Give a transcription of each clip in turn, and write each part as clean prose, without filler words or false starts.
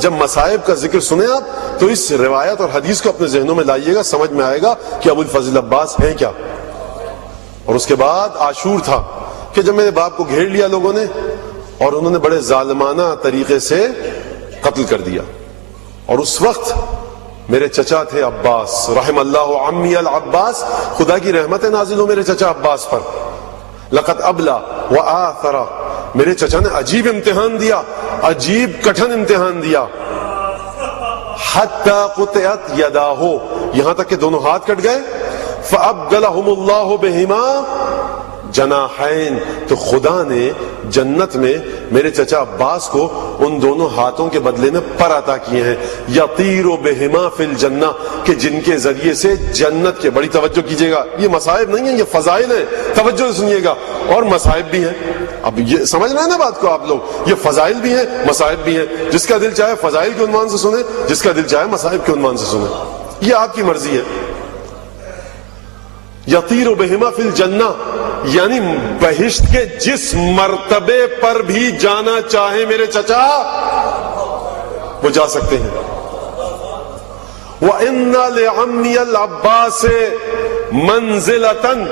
جب مصائب کا ذکر سنیں آپ تو اس روایت اور حدیث کو اپنے ذہنوں میں لائیے گا, سمجھ میں آئے گا کہ ابو الفضل عباس ہیں کیا. اور اس کے بعد عاشور تھا کہ جب میرے باپ کو گھیر لیا لوگوں نے اور انہوں نے بڑے ظالمانہ طریقے سے قتل کر دیا. اور اس وقت میرے چچا تھے عباس, رحم اللہ عمی العباس, خدا کی رحمت نازل ہو میرے چچا عباس پر. لقد ابلا وآثرا, میرے چچا نے عجیب امتحان دیا, عجیب کٹھن امتحان دیا. حتی قطعت یداہ, یہاں تک کہ دونوں ہاتھ کٹ گئے. فابدلہم اللہ بہما جناحین, تو خدا نے جنت میں میرے چچا عباس کو ان دونوں ہاتھوں کے بدلے میں پر عطا کیے ہیں. یطیر بہما فی الجنہ, کہ جن کے ذریعے سے جنت کے, بڑی توجہ کیجئے گا, یہ مصائب نہیں ہیں, یہ فضائل ہیں, توجہ سنیے گا, اور مصائب بھی ہیں. اب یہ سمجھ رہے ہیں نا بات کو آپ لوگ, یہ فضائل بھی ہیں مصائب بھی ہیں. جس کا دل چاہے فضائل کے عنوان سے سنیں, جس کا دل چاہے مصائب کے عنوان سے سنیں, یہ آپ کی مرضی ہے. یطیر بہما فی الجنہ, یعنی بہشت کے جس مرتبے پر بھی جانا چاہے میرے چچا وہ جا سکتے ہیں. وَإِنَّ لِعَمِّيَ الْعَبَّاسِ مَنزِلَةً,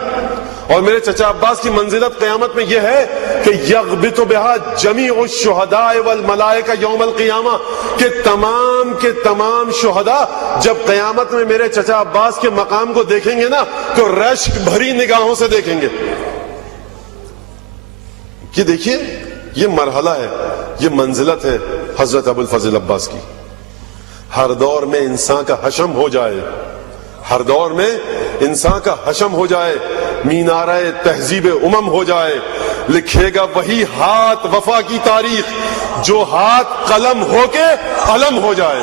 اور میرے چچا عباس کی منزلت قیامت میں یہ ہے کہ یغبط بها جمیع الشہداء والملائکہ یوم القیامہ, کہ تمام کے تمام شہداء جب قیامت میں میرے چچا عباس کے مقام کو دیکھیں گے نا تو رشک بھری نگاہوں سے دیکھیں گے. یہ دیکھیے, یہ مرحلہ ہے, یہ منزلت ہے حضرت ابو الفضل عباس کی. ہر دور میں انسان کا حشم ہو جائے, ہر دور میں انسان کا حشم ہو جائے, مینارہ تہذیب امم ہو جائے, لکھے گا وہی ہاتھ وفا کی تاریخ جو ہاتھ قلم ہو کے علم ہو جائے.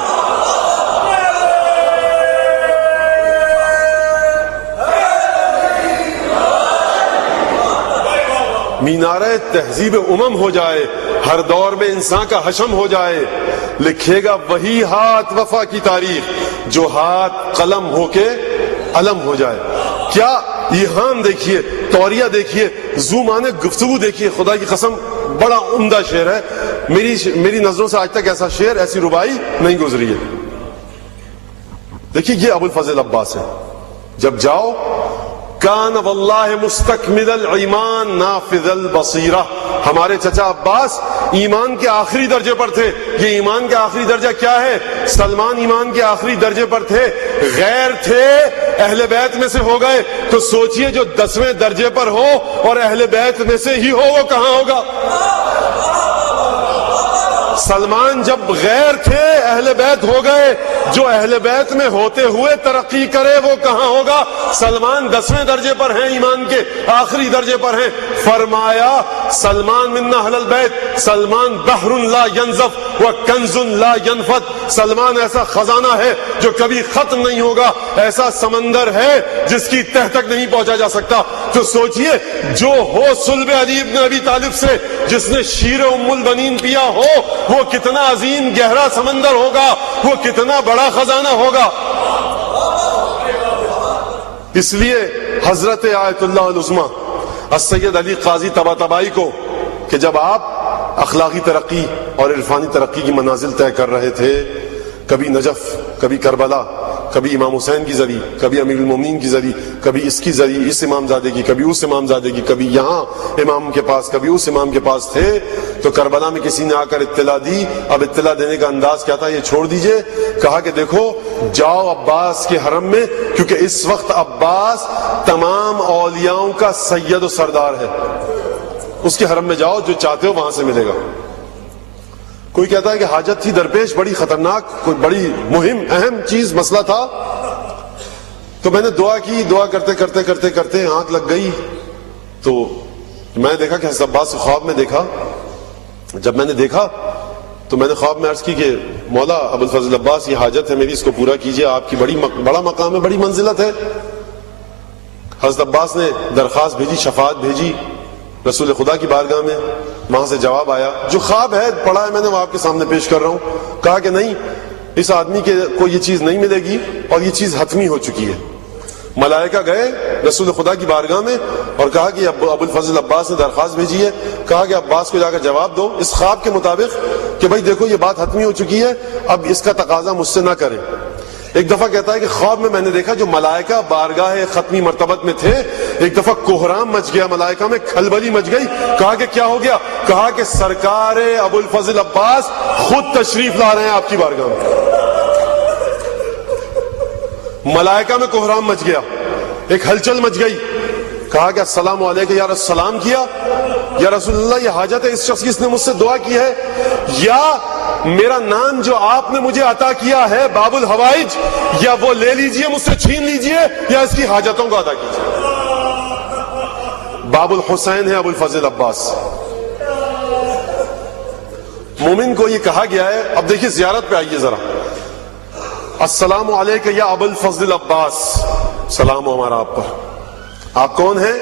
مینارہ تہذیب امم ہو جائے, ہر دور میں انسان کا حشم ہو جائے, لکھے گا وہی ہاتھ وفا کی تاریخ جو ہاتھ قلم ہو کے علم ہو جائے. کیا ایہام دیکھیے, توریہ دیکھیے, زومانے گفتگو دیکھیے, خدا کی قسم بڑا عمدہ شعر ہے. میری نظروں سے آج تک ایسا شعر, ایسی ربائی نہیں گزری ہے. دیکھیے یہ ابو الفضل عباس ہے. جب جاؤ کان واللہ مستکمل الایمان نافذ البصیرہ, ہمارے چچا عباس ایمان کے آخری درجے پر تھے. یہ ایمان کا آخری درجہ کیا ہے؟ سلمان ایمان کے آخری درجے پر تھے, غیر تھے, اہل بیت میں سے ہو گئے. تو سوچئے جو 10ویں درجے پر ہو اور اہل بیت میں سے ہی ہو وہ کہاں ہوگا؟ سلمان جب غیر تھے اہل بیت ہو گئے, جو اہل بیت میں ہوتے ہوئے ترقی کرے وہ کہاں ہوگا؟ سلمان 10ویں درجے پر ہیں, ایمان کے آخری درجے پر ہیں. فرمایا سلمان من اہل البیت, سلمان بحر لا ینزف و کنز لا ینفد, سلمان ایسا خزانہ ہے جو کبھی ختم نہیں ہوگا, ایسا سمندر ہے جس کی تہ تک نہیں پہنچا جا سکتا. تو سوچئے جو ہو صلب علی ابن ابی طالب سے, جس نے شیر ام البنین پیا ہو, وہ کتنا عظیم گہرا سمندر ہوگا, وہ کتنا بڑا خزانہ ہوگا. اس لیے حضرت آیت اللہ العظمیٰ السید علی قاضی طباطبائی کو, کہ جب آپ اخلاقی ترقی اور عرفانی ترقی کی منازل طے کر رہے تھے, کبھی نجف, کبھی کربلا, کبھی امام حسین کی زری, کبھی امیر المومنین کی زری, کبھی اس کی زری, اس امام زادے کی, کبھی اس امام زادے کی, کبھی یہاں امام کے پاس, کبھی اس امام کے پاس تھے, تو کربلا میں کسی نے آ کر اطلاع دی. اب اطلاع دینے کا انداز کیا تھا یہ چھوڑ دیجئے. کہا کہ دیکھو جاؤ عباس کے حرم میں, کیونکہ اس وقت عباس تمام اولیاؤں کا سید و سردار ہے, اس کے حرم میں جاؤ, جو چاہتے ہو وہاں سے ملے گا. کوئی کہتا ہے کہ حاجت تھی درپیش, بڑی خطرناک, کوئی بڑی مہم اہم چیز مسئلہ تھا. تو میں نے دعا کی, دعا کرتے کرتے کرتے کرتے آنکھ لگ گئی. تو میں دیکھا کہ حضرت عباس خواب میں دیکھا. جب میں نے دیکھا تو میں نے خواب میں عرض کی کہ مولا ابو الفضل عباس یہ حاجت ہے میری, اس کو پورا کیجئے, آپ کی بڑا مقام ہے, بڑی منزلت ہے. حضرت عباس نے درخواست بھیجی, شفاعت بھیجی رسول خدا کی بارگاہ میں. وہاں سے جواب آیا, جو خواب ہے پڑھا ہے میں نے وہ آپ کے سامنے پیش کر رہا ہوں. کہا کہ نہیں, اس آدمی کو یہ چیز نہیں ملے گی اور یہ چیز حتمی ہو چکی ہے. ملائکہ گئے رسول خدا کی بارگاہ میں اور کہا کہ ابو الفضل عباس نے درخواست بھیجی ہے. کہا کہ عباس کو جا کر جواب دو اس خواب کے مطابق کہ بھائی دیکھو یہ بات حتمی ہو چکی ہے، اب اس کا تقاضا مجھ سے نہ کریں۔ ایک دفعہ کہتا ہے کہ خواب میں نے دیکھا جو ملائکہ بارگاہ ختمی مرتبت میں تھے، ایک دفعہ کوہرام مچ گیا، ملائکہ میں کھلبلی مچ گئی۔ کہا کہ کیا ہو گیا؟ کہا کہ سرکار ابو الفضل عباس خود تشریف لا رہے ہیں آپ کی بارگاہ میں۔ ملائکہ میں کوہرام مچ گیا، ایک ہلچل مچ گئی۔ کہا کہ السلام علیکم، یا سلام کیا، یا رسول اللہ یہ حاجت ہے اس شخص کی، اس نے مجھ سے دعا کی ہے، یا میرا نام جو آپ نے مجھے عطا کیا ہے باب الحوائج، یا وہ لے لیجئے مجھ سے چھین لیجئے، یا اس کی حاجتوں کو ادا کیجئے۔ باب الحسین ہے ابو الفضل عباس۔ مومن کو یہ کہا گیا ہے۔ اب دیکھیے زیارت پہ آئیے ذرا، السلام علیکم یا ابو الفضل عباس، سلام ہو ہمارا آپ پر۔ آپ کون ہیں؟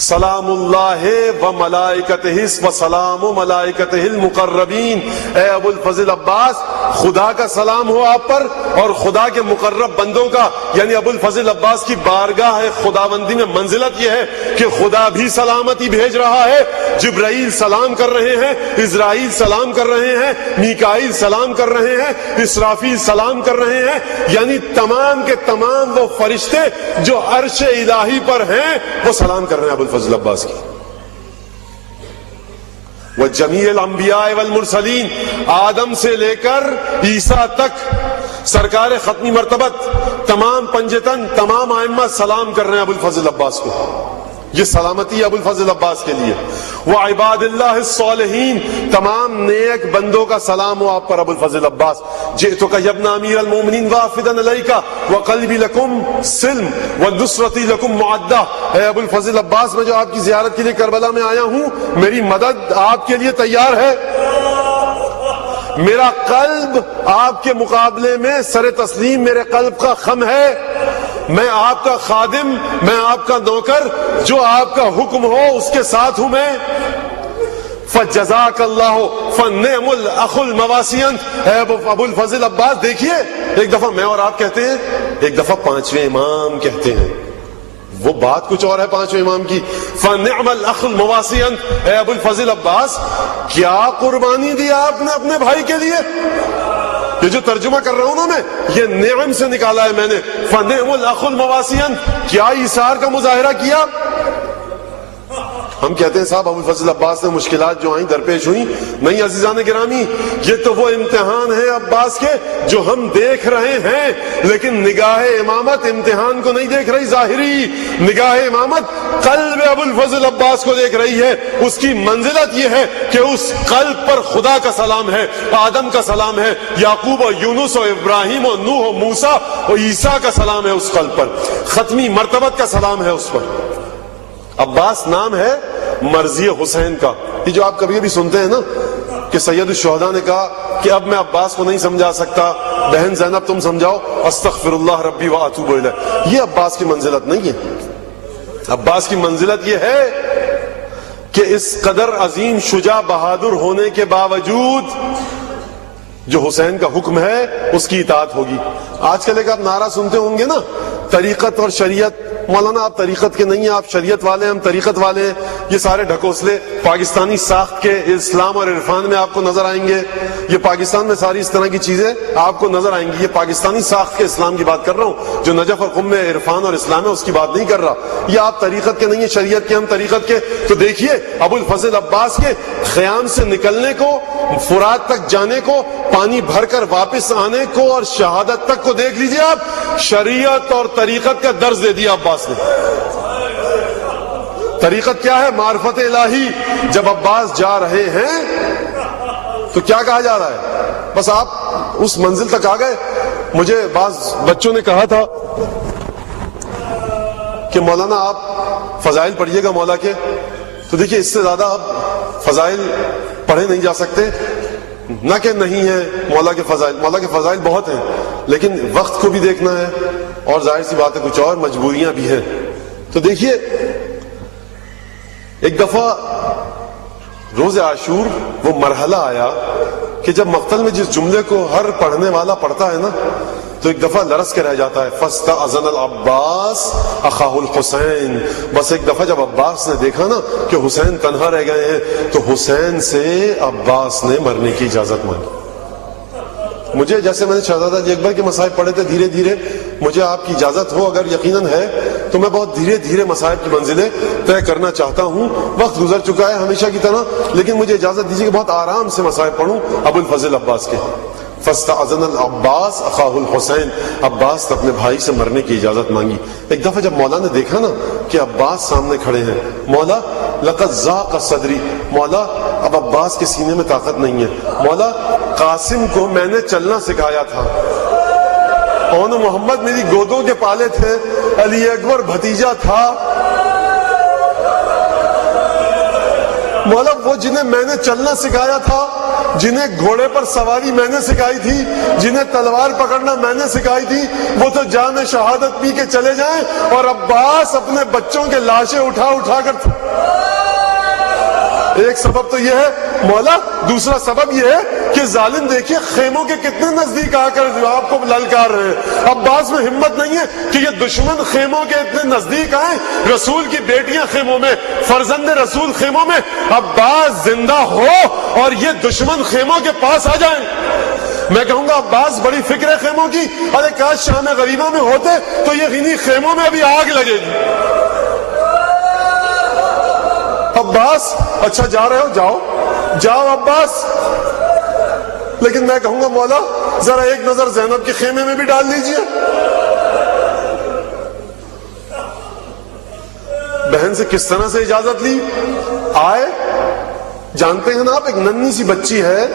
سلام اللہ و ملائکتہ و سلام و ملائکتہ المقربین، اے ابو الفضل عباس خدا کا سلام ہو آپ پر اور خدا کے مقرب بندوں کا، یعنی ابو الفضل عباس کی بارگاہ خداوندی میں منزلت یہ ہے کہ خدا بھی سلامتی بھیج رہا ہے، جبرائیل سلام کر رہے ہیں، اسرائیل سلام کر رہے ہیں، میکائیل سلام کر رہے ہیں، اسرافیل سلام کر رہے ہیں، یعنی تمام کے تمام وہ فرشتے جو عرش الہی پر ہیں وہ سلام کر رہے ہیں ابو الفضل عباس کی۔ وجمیع الانبیاء والمرسلین، آدم سے لے کر عیسیٰ تک سرکار ختمی مرتبت، تمام پنجتن، تمام ائمہ سلام کر رہے ہیں ابو الفضل عباس کو۔ یہ سلامتی ہے ابو الفضل عباس کے لیے۔ وعباد اللہ الصالحین، تمام نیک بندوں کا سلام ہو آپ پر ابو الفضل عباس۔ جئتک یا ابن امیر المومنین وافدا الیک وقلبی لکم سلم ونصرتی لکم معدہ، اے ابو الفضل عباس میں جو آپ کی زیارت کے لیے کربلا میں آیا ہوں، میری مدد آپ کے لیے تیار ہے، میرا قلب آپ کے مقابلے میں سر تسلیم میرے قلب کا خم ہے، میں آپ کا خادم، میں آپ کا نوکر، جو آپ کا حکم ہو اس کے ساتھ ہوں میں۔ فجزاک اللہ فنعم الاخ المواسین، اے ابو الفضل عباس دیکھیے، ایک دفعہ میں اور آپ کہتے ہیں، ایک دفعہ پانچویں امام کہتے ہیں، وہ بات کچھ اور ہے پانچویں امام کی۔ فنعم الاخ المواسین، اے ابو الفضل عباس کیا قربانی دی آپ نے اپنے بھائی کے لیے؟ یہ جو ترجمہ کر رہا ہوں نا میں، یہ نعم سے نکالا ہے میں نے۔ فنعم الاخ المواسین، کیا ایثار کا مظاہرہ کیا؟ ہم کہتے ہیں صاحب ابو الفضل عباس نے مشکلات جو آئیں درپیش ہوئیں، نہیں عزیزان گرامی، یہ تو وہ امتحان ہے عباس کے جو ہم دیکھ رہے ہیں، لیکن نگاہ امامت امتحان کو نہیں دیکھ رہی ظاہری، نگاہ امامت قلب ابو الفضل عباس کو دیکھ رہی ہے۔ اس کی منزلت یہ ہے کہ اس قلب پر خدا کا سلام ہے، آدم کا سلام ہے، یعقوب و یونس و ابراہیم و نوح و موسیٰ و عیسیٰ کا سلام ہے اس قلب پر، ختمی مرتبت کا سلام ہے اس پر۔ عباس نام ہے مرضی حسین کا۔ یہ جو آپ کبھی کبھی سنتے ہیں نا کہ سید الشہداء نے کہا کہ اب میں عباس کو نہیں سمجھا سکتا، بہن زینب تم سمجھاؤ، استغفر اللہ ربی واتوب الیہ، یہ عباس کی منزلت نہیں ہے۔ عباس کی منزلت یہ ہے کہ اس قدر عظیم شجاع بہادر ہونے کے باوجود جو حسین کا حکم ہے اس کی اطاعت ہوگی۔ آج کل ایک آپ نعرہ سنتے ہوں گے نا، طریقت اور شریعت، مولانا آپ طریقت کے نہیں ہیں، آپ شریعت والے ہیں، ہم طریقت والے ہیں، یہ سارے ڈھکوسلے پاکستانی ساخت کے اسلام اور عرفان میں آپ کو نظر آئیں گے۔ یہ پاکستان میں ساری اس طرح کی چیزیں آپ کو نظر آئیں گی۔ یہ پاکستانی ساخت کے اسلام کی بات کر رہا ہوں، جو نجف اور قم میں عرفان اور اسلام ہے اس کی بات نہیں کر رہا۔ یہ آپ طریقت کے نہیں ہیں، شریعت کے، ہم طریقت کے۔ تو دیکھیے ابو الفضل عباس کے خیام سے نکلنے کو، فرات تک جانے کو، پانی بھر کر واپس آنے کو اور شہادت تک کو دیکھ لیجئے آپ، شریعت اور طریقت کا درس دے دیا عباس نے۔ طریقت کیا ہے؟ معرفت الہی۔ جب عباس جا رہے ہیں تو کیا کہا جا رہا ہے؟ بس آپ اس منزل تک آ گئے۔ مجھے بعض بچوں نے کہا تھا کہ مولانا آپ فضائل پڑھیے گا مولا کے، تو دیکھیے اس سے زیادہ اب فضائل پڑھے نہیں جا سکتے، نہ کہ نہیں ہے مولا کے فضائل، مولا کے فضائل بہت ہیں، لیکن وقت کو بھی دیکھنا ہے اور ظاہر سی بات ہے کچھ اور مجبوریاں بھی ہیں۔ تو دیکھیے ایک دفعہ روز عاشور وہ مرحلہ آیا کہ جب مقتل میں جس جملے کو ہر پڑھنے والا پڑھتا ہے نا تو ایک دفعہ لرز کے رہ جاتا ہے. فاستأذن العباس اخاہ الحسین. بس ایک دفعہ جب عباس نے دیکھا نا کہ حسین تنہا رہ گئے ہیں تو حسین سے عباس نے مرنے کی اجازت مانگی. مجھے جیسے میں نے شہزادہ جی اکبر کے مصائب پڑھے تھے دھیرے دھیرے, مجھے آپ کی اجازت ہو اگر یقیناً ہے تو میں بہت دھیرے دھیرے مصائب کی منزلیں طے کرنا چاہتا ہوں. وقت گزر چکا ہے ہمیشہ کی طرح, لیکن مجھے اجازت دیجیے کہ بہت آرام سے مصائب پڑھوں ابو الفضل عباس کے. فاستأذن العباس اخاہ الحسین. عباس نے اپنے بھائی سے مرنے کی اجازت مانگی. ایک دفعہ جب مولا نے دیکھا نا کہ عباس سامنے کھڑے ہیں, مولا لقد ضاق صدری, مولا اب عباس کے سینے میں طاقت نہیں ہے, مولا قاسم کو میں نے چلنا سکھایا تھا, اون محمد میری گودوں کے پالے تھے, علی اکبر بھتیجا تھا, مولا وہ جنہیں میں نے چلنا سکھایا تھا, جنہیں گھوڑے پر سواری میں نے سکھائی تھی, جنہیں تلوار پکڑنا میں نے سکھائی تھی, وہ تو جام شہادت پی کے چلے جائیں اور عباس اپنے بچوں کے لاشیں اٹھا اٹھا کر. ایک سبب تو یہ ہے مولا, دوسرا سبب یہ ہے کہ ظالم دیکھیے خیموں کے کتنے نزدیک آ کر آپ کو للکار رہے ہیں. عباس میں ہمت نہیں ہے کہ یہ دشمن خیموں کے اتنے نزدیک آئیں, رسول کی بیٹیاں خیموں میں, فرزند رسول خیموں میں, عباس زندہ ہو اور یہ دشمن خیموں کے پاس آ جائیں. میں کہوں گا عباس بڑی فکر ہے خیموں کی, ارے کاش شام غریبہ میں ہوتے تو یہ انہی خیموں میں ابھی آگ لگے گی. عباس اچھا جا رہے ہو, جاؤ جاؤ عباس, لیکن میں کہوں گا مولا ذرا ایک نظر زینب کے خیمے میں بھی ڈال دیجئے. بہن سے کس طرح سے اجازت لی, آئے. جانتے ہیں نا آپ, ایک ننھی سی بچی ہے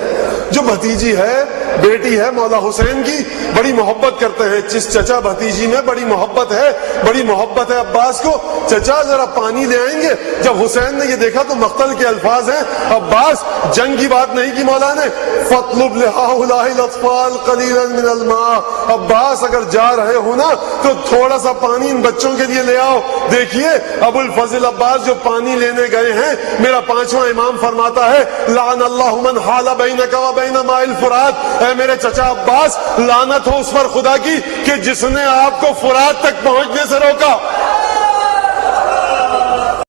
جو بھتیجی ہے, بیٹی ہے مولا حسین کی, بڑی محبت کرتے ہیں. جس چچا بھتیجی میں بڑی محبت ہے, بڑی محبت ہے عباس کو. چچا ذرا پانی لے آئیں گے. جب حسین نے یہ دیکھا تو مقتل کے الفاظ ہیں, عباس جنگ کی بات نہیں کی مولا نے, فاطلب لهؤلاء الاطفال قليلا من الماء. عباس اگر جا رہے ہو نا تو تھوڑا سا پانی ان بچوں کے لیے لے آؤ. دیکھیے ابو الفضل عباس جو پانی لینے گئے ہیں, میرا پانچواں امام فرماتا ہے لعن اللہ من حال بینک و بین ماء الفرات. اے میرے چچا عباس, لعنت ہو اس پر خدا کی کہ جس نے آپ کو فرات تک پہنچنے سے روکا.